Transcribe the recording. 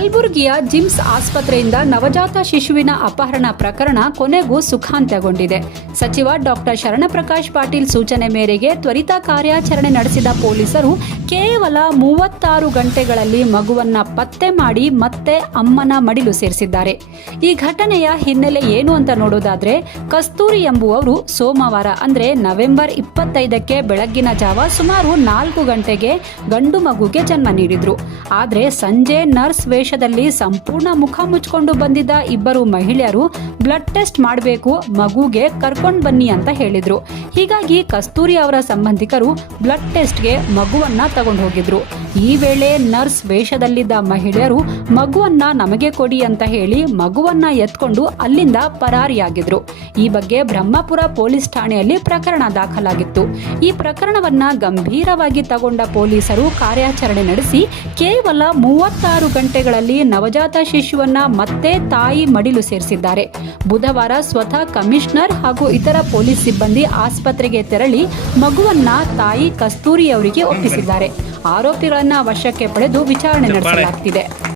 ಕಲಬುರಗಿಯ ಜಿಮ್ಸ್ ಆಸ್ಪತ್ರೆಯಿಂದ ನವಜಾತ ಶಿಶುವಿನ ಅಪಹರಣ ಪ್ರಕರಣ ಕೊನೆಗೂ ಸುಖಾಂತ್ಯಗೊಂಡಿದೆ. ಸಚಿವ ಡಾಕ್ಟರ್ ಶರಣಪ್ರಕಾಶ್ ಪಾಟೀಲ್ ಸೂಚನೆ ಮೇರೆಗೆ ತ್ವರಿತ ಕಾರ್ಯಾಚರಣೆ ನಡೆಸಿದ ಪೊಲೀಸರು ಕೇವಲ ಮೂವತ್ತಾರು ಗಂಟೆಗಳಲ್ಲಿ ಮಗುವನ್ನ ಪತ್ತೆ ಮಾಡಿ ಮತ್ತೆ ಅಮ್ಮನ ಮಡಿಲು ಸೇರಿಸಿದ್ದಾರೆ. ಈ ಘಟನೆಯ ಹಿನ್ನೆಲೆ ಏನು ಅಂತ ನೋಡೋದಾದ್ರೆ, ಕಸ್ತೂರಿ ಎಂಬುವವರು ಸೋಮವಾರ, ಅಂದ್ರೆ ನವೆಂಬರ್ ಇಪ್ಪತ್ತೈದಕ್ಕೆ ಬೆಳಗ್ಗಿನ ಜಾವ ಸುಮಾರು ನಾಲ್ಕು ಗಂಟೆಗೆ ಗಂಡು ಮಗುಗೆ ಜನ್ಮ ನೀಡಿದ್ರು. ಆದ್ರೆ ಸಂಜೆ ನರ್ಸ್ ವೇಷದಲ್ಲಿ ಸಂಪೂರ್ಣ ಮುಖ ಮುಚ್ಕೊಂಡು ಬಂದಿದ್ದ ಇಬ್ಬರು ಮಹಿಳೆಯರು ಬ್ಲಡ್ ಟೆಸ್ಟ್ ಮಾಡಬೇಕು, ಮಗುಗೆ ಕರ್ಕೊಂಡು ಬನ್ನಿ ಅಂತ ಹೇಳಿದ್ರು. ಹೀಗಾಗಿ ಕಸ್ತೂರಿ ಅವರ ಸಂಬಂಧಿಕರು ಬ್ಲಡ್ ಟೆಸ್ಟ್ಗೆ ಮಗುವನ್ನ ತಗೊಂಡು ಹೋಗಿದ್ರು. ಈ ವೇಳೆ ನರ್ಸ್ ವೇಷದಲ್ಲಿದ್ದ ಮಹಿಳೆಯರು, ಮಗುವನ್ನ ನಮಗೆ ಕೊಡಿ ಅಂತ ಹೇಳಿ ಮಗುವನ್ನ ಎತ್ಕೊಂಡು ಅಲ್ಲಿಂದ ಪರಾರಿಯಾಗಿದ್ರು. ಈ ಬಗ್ಗೆ ಬ್ರಹ್ಮಪುರ ಪೊಲೀಸ್ ಠಾಣೆಯಲ್ಲಿ ಪ್ರಕರಣ ದಾಖಲಾಗಿತ್ತು. ಈ ಪ್ರಕರಣವನ್ನ ಗಂಭೀರವಾಗಿ ತಗೊಂಡ ಪೊಲೀಸರು ಕಾರ್ಯಾಚರಣೆ ನಡೆಸಿ ಕೇವಲ ಮೂವತ್ತಾರು ಗಂಟೆಗಳಲ್ಲಿ ನವಜಾತ ಶಿಶುವನ್ನ ಮತ್ತೆ ತಾಯಿ ಮಡಿಲು ಸೇರಿಸಿದ್ದಾರೆ. ಬುಧವಾರ ಸ್ವತಃ ಕಮಿಷನರ್ ಹಾಗೂ ಇತರ ಪೊಲೀಸ್ ಸಿಬ್ಬಂದಿ ಆಸ್ಪತ್ರೆಗೆ ತೆರಳಿ ಮಗುವನ್ನ ತಾಯಿ ಕಸ್ತೂರಿ ಅವರಿಗೆ ಒಪ್ಪಿಸಿದ್ದಾರೆ. ಆರೋಪಿಗಳನ್ನ ವಶಕ್ಕೆ ಪಡೆದು ವಿಚಾರಣೆ ನಡೆಸಲಾಗುತ್ತಿದೆ